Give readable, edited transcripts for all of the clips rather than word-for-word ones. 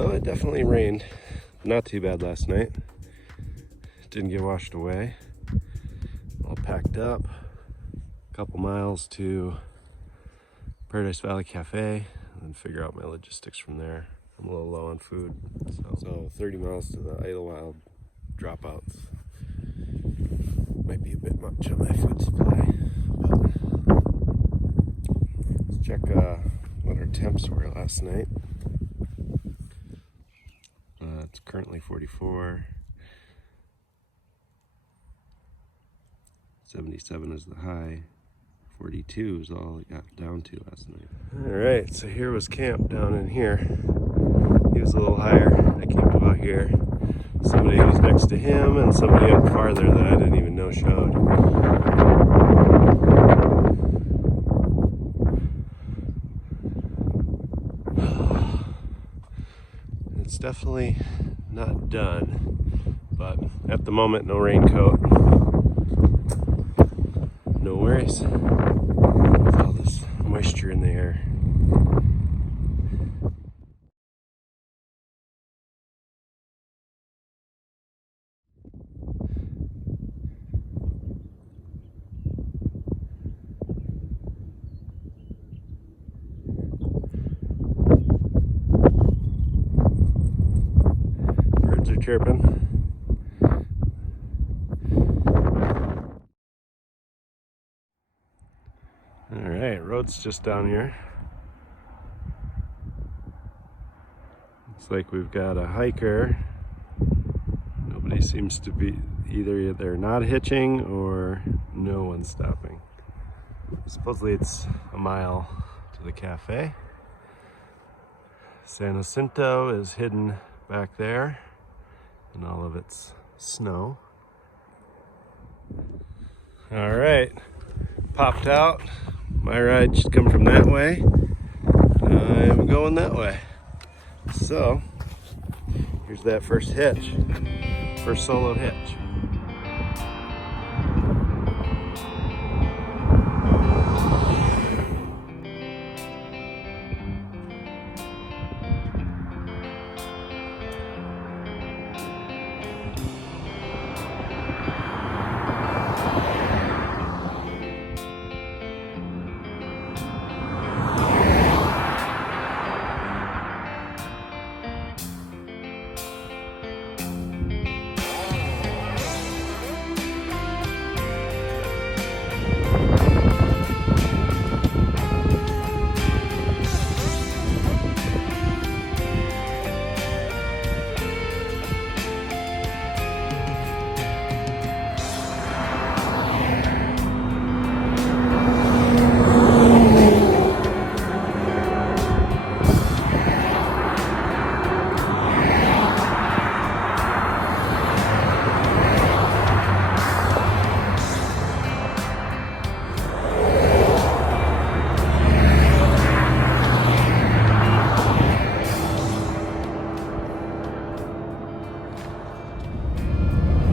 So it definitely rained. Not too bad last night. Didn't get washed away. All packed up. A couple miles to Paradise Valley Cafe, and then figure out my logistics from there. I'm a little low on food, so 30 miles to the Idyllwild dropouts. Might be a bit much on my food supply, but let's check what our temps were last night. It's currently 44. 77 is the high. 42 is all it got down to last night. All right, so here was camp down in here. He was a little higher. I camped about here. Somebody was next to him and somebody up farther that I didn't even know showed. It's definitely not done, but at the moment, no raincoat. No worries. With all this moisture in the air. Birds are chirping. Alright, road's just down here. Looks like we've got a hiker. Nobody seems to be, either they're not hitching or no one's stopping. Supposedly it's a mile to the cafe. San Jacinto is hidden back there in all of its snow. Alright, popped out. My ride should come from that way. I'm going that way. So, here's that first hitch. First solo hitch.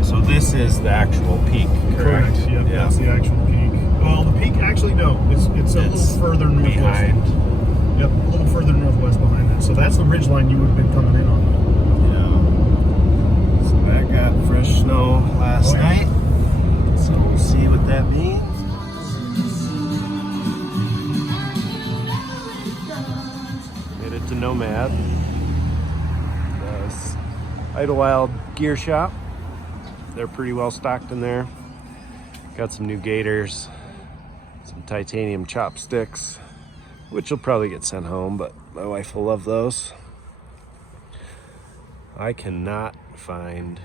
So this is the actual peak, correct? Correct. Yep, yeah, that's the actual peak. Well, the peak actually no, it's a little further northwest. Behind. Yep, a little further northwest behind that. So that's the ridge line you would have been coming in on. Yeah. So that got fresh snow last night. So we'll see what that means. Made it to Nomad. The Idyllwild gear shop. They're pretty well stocked in there. Got some new gaiters, some titanium chopsticks, which will probably get sent home, but my wife will love those. I cannot find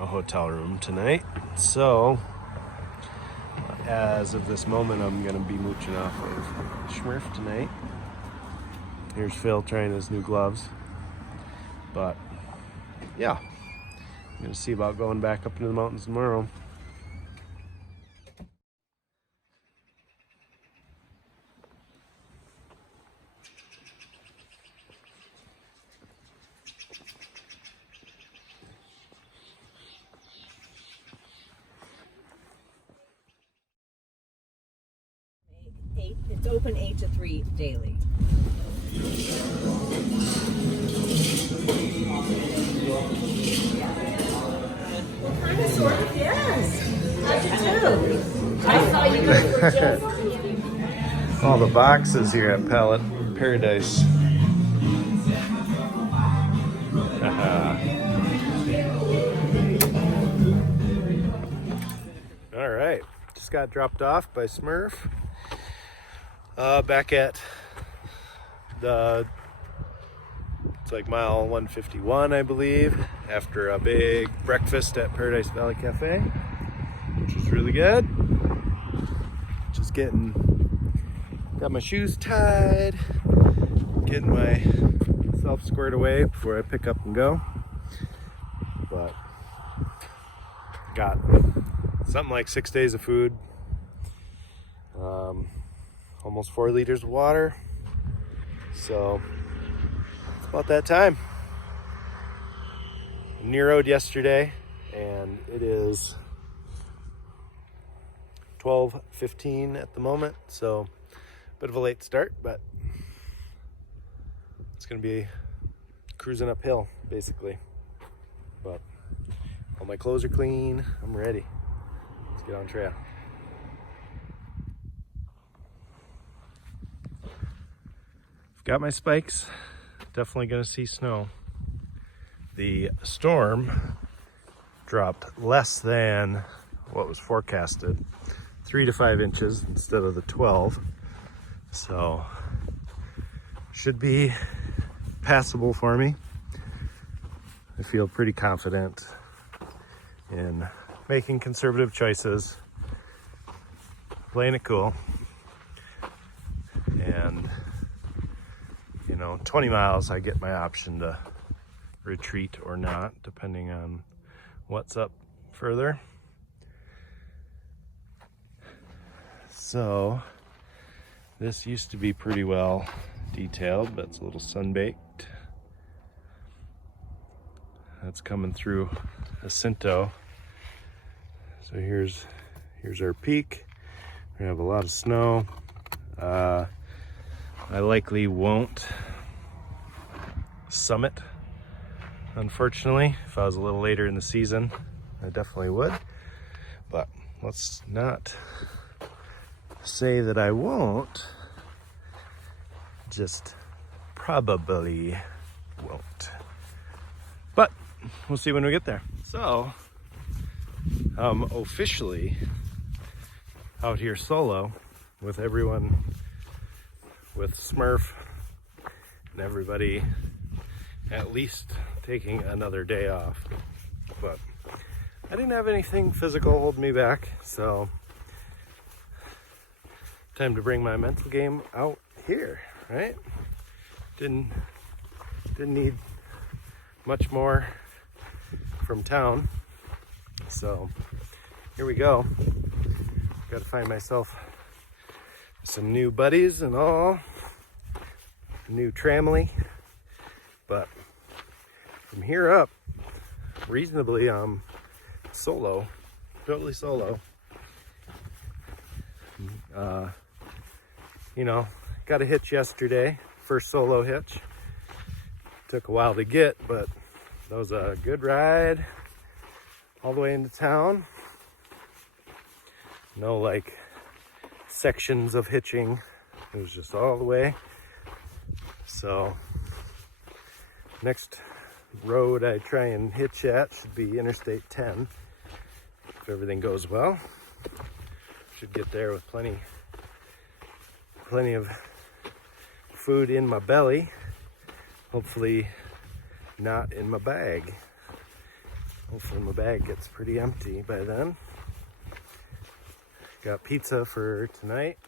a hotel room tonight, so as of this moment, I'm gonna be mooching off of Schmurf tonight. Here's Phil trying his new gloves, but yeah. I'm gonna see about going back up into the mountains tomorrow. It's open 8 to 3 daily. All the boxes here at Pallet Paradise. All right, just got dropped off by Smurf. Back at it's like mile 151, I believe, after a big breakfast at Paradise Valley Cafe, which was really good. Just got my shoes tied, getting myself squared away before I pick up and go. But got something like 6 days of food, almost 4 liters of water. So it's about that time. Nero'd yesterday, and it is 12:15 at the moment, so a bit of a late start, but it's gonna be cruising uphill basically. But all my clothes are clean, I'm ready. Let's get on trail. I've got my spikes. Definitely gonna see snow. The storm dropped less than what was forecasted, 3 to 5 inches instead of the 12. So should be passable for me. I feel pretty confident in making conservative choices, playing it cool, and 20 miles I get my option to retreat or not, depending on what's up further. So this used to be pretty well detailed, but it's a little sun-baked. That's coming through Jacinto. So here's our peak. We have a lot of snow. I likely won't summit, unfortunately. If I was a little later in the season, I definitely would. But let's not say that I won't, just probably won't. But we'll see when we get there. So I'm officially out here solo with everyone, with Smurf and everybody at least taking another day off. But I didn't have anything physical hold me back, so time to bring my mental game out here, right? Didn't need much more from town, so here we go. Got to find myself some new buddies and all, new tramily, but from here up, reasonably, solo, totally solo. Got a hitch yesterday, first solo hitch. Took a while to get, but that was a good ride all the way into town. No sections of hitching, it was just all the way. So next road I try and hitch at should be Interstate 10, if everything goes well. Should get there with plenty of food in my belly, hopefully not in my bag. Hopefully my bag gets pretty empty by then. Got pizza for tonight.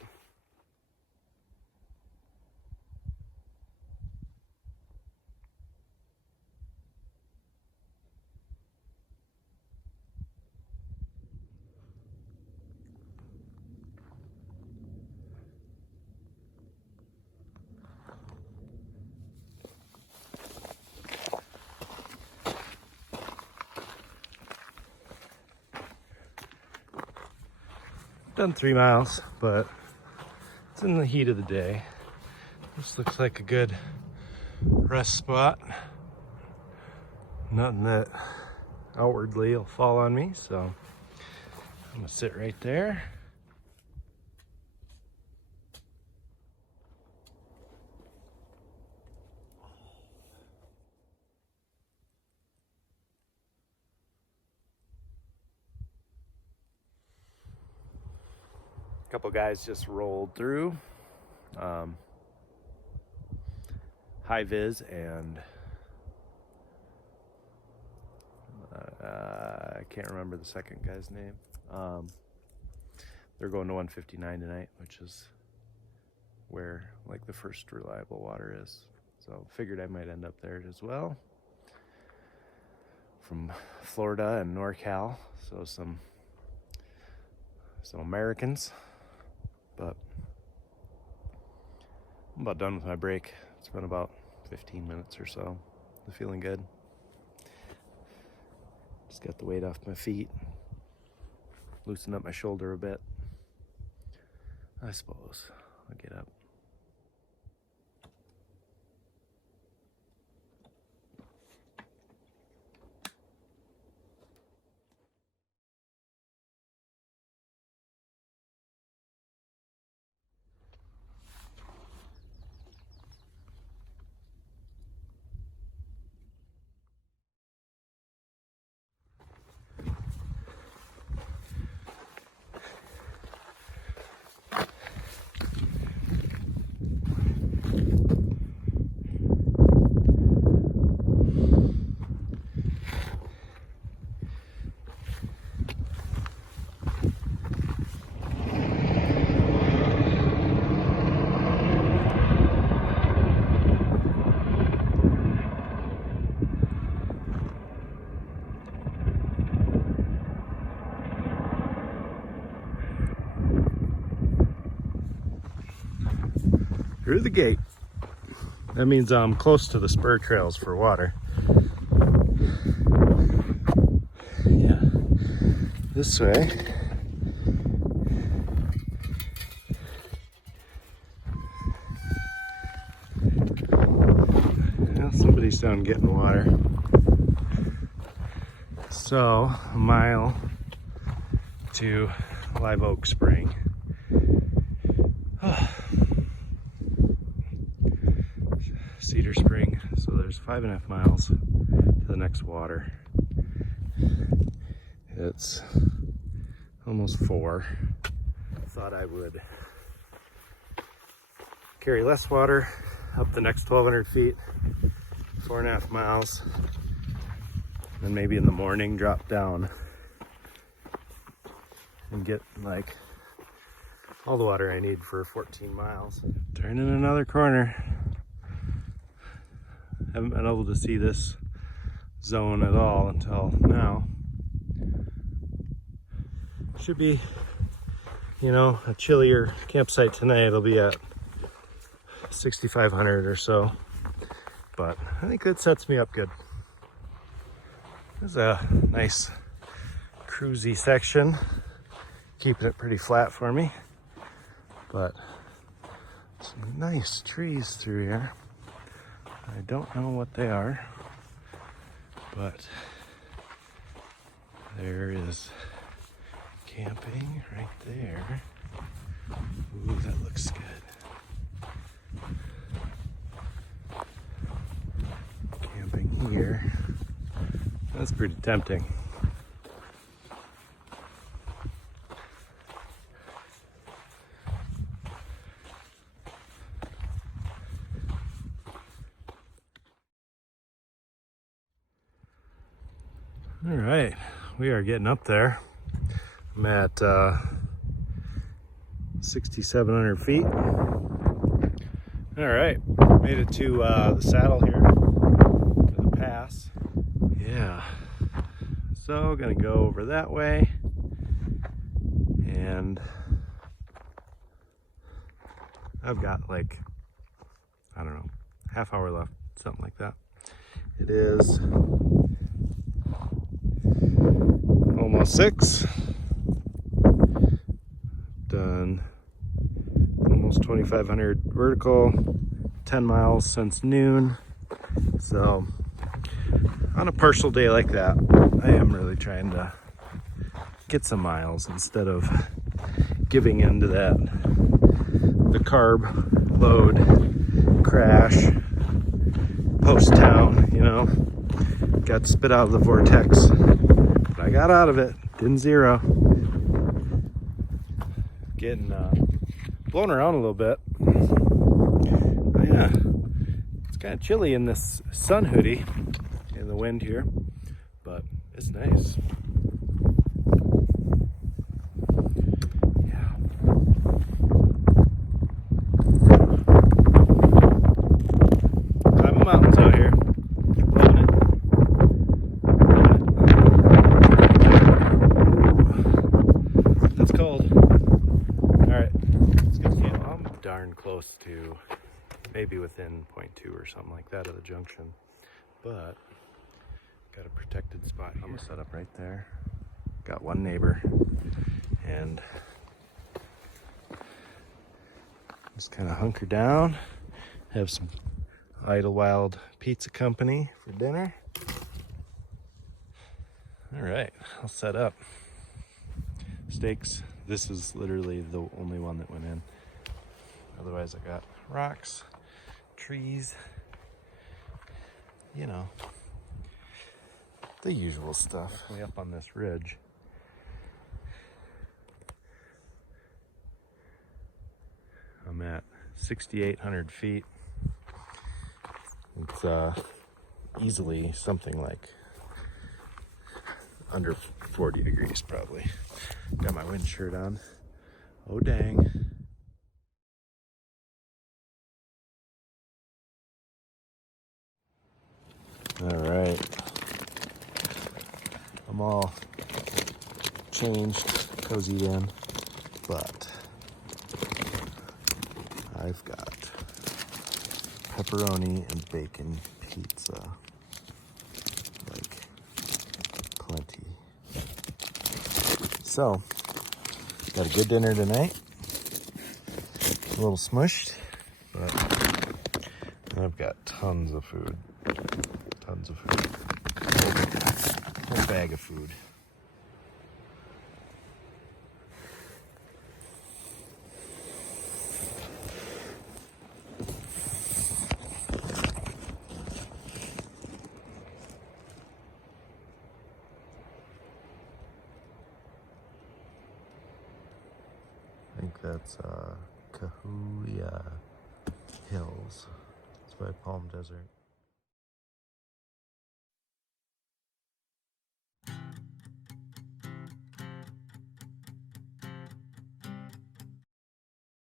Done 3 miles, but it's in the heat of the day. This looks like a good rest spot. Nothing that outwardly will fall on me, so I'm gonna sit right there. A couple guys just rolled through. High Vis and I can't remember the second guy's name. They're going to 159 tonight, which is where like the first reliable water is. So figured I might end up there as well. From Florida and NorCal, so some Americans. But I'm about done with my break. It's been about 15 minutes or so. I'm feeling good. Just got the weight off my feet. Loosen up my shoulder a bit. I suppose I'll get up. Through the gate. That means I'm close to the spur trails for water. Yeah, this way. Well, somebody's down getting water. So, a mile to Live Oak Spring. Cedar Spring, so there's 5.5 miles to the next water. It's almost 4. Thought I would carry less water up the next 1,200 feet, 4.5 miles, and maybe in the morning drop down and get like all the water I need for 14 miles. Turning another corner. Haven't been able to see this zone at all until now. Should be, you know, a chillier campsite tonight. It'll be at 6,500 or so, but I think that sets me up good. There's a nice cruisy section, keeping it pretty flat for me, but some nice trees through here. I don't know what they are, but there is camping right there. Ooh, that looks good. Camping here. That's pretty tempting. All right, we are getting up there. I'm at 6,700 feet. All right, made it to the saddle here, to the pass. Yeah, so gonna go over that way, and I've got like, I don't know, half hour left, something like that. It is almost 6. Done almost 2,500 vertical, 10 miles since noon. So on a partial day like that, I am really trying to get some miles instead of giving into that, the carb load crash post town, you know. Got spit out of the vortex, but I got out of it. Didn't zero. getting blown around a little bit. Oh, yeah, it's kind of chilly in this sun hoodie in the wind here, but it's nice. Yeah. Climbing mountains out here. Loving it. That's cold. Alright, let's get the camera. I'm darn close to maybe within 0.2 or something like that of the junction, but got a protected spot here. I'm gonna set up right there. Got one neighbor, and just kind of hunker down, have some Idyllwild pizza company for dinner. All right, I'll set up. Steaks, this is literally the only one that went in. Otherwise I got rocks, trees, you know, the usual stuff. Way up on this ridge. I'm at 6,800 feet. It's easily something like under 40 degrees probably. Got my wind shirt on. Oh dang. All right. I'm all changed, cozied in, but I've got pepperoni and bacon pizza, like plenty. So, got a good dinner tonight. A little smushed, but I've got tons of food. Tons of food. Whole bag of food. I think that's Cahuilla Hills. It's by Palm Desert.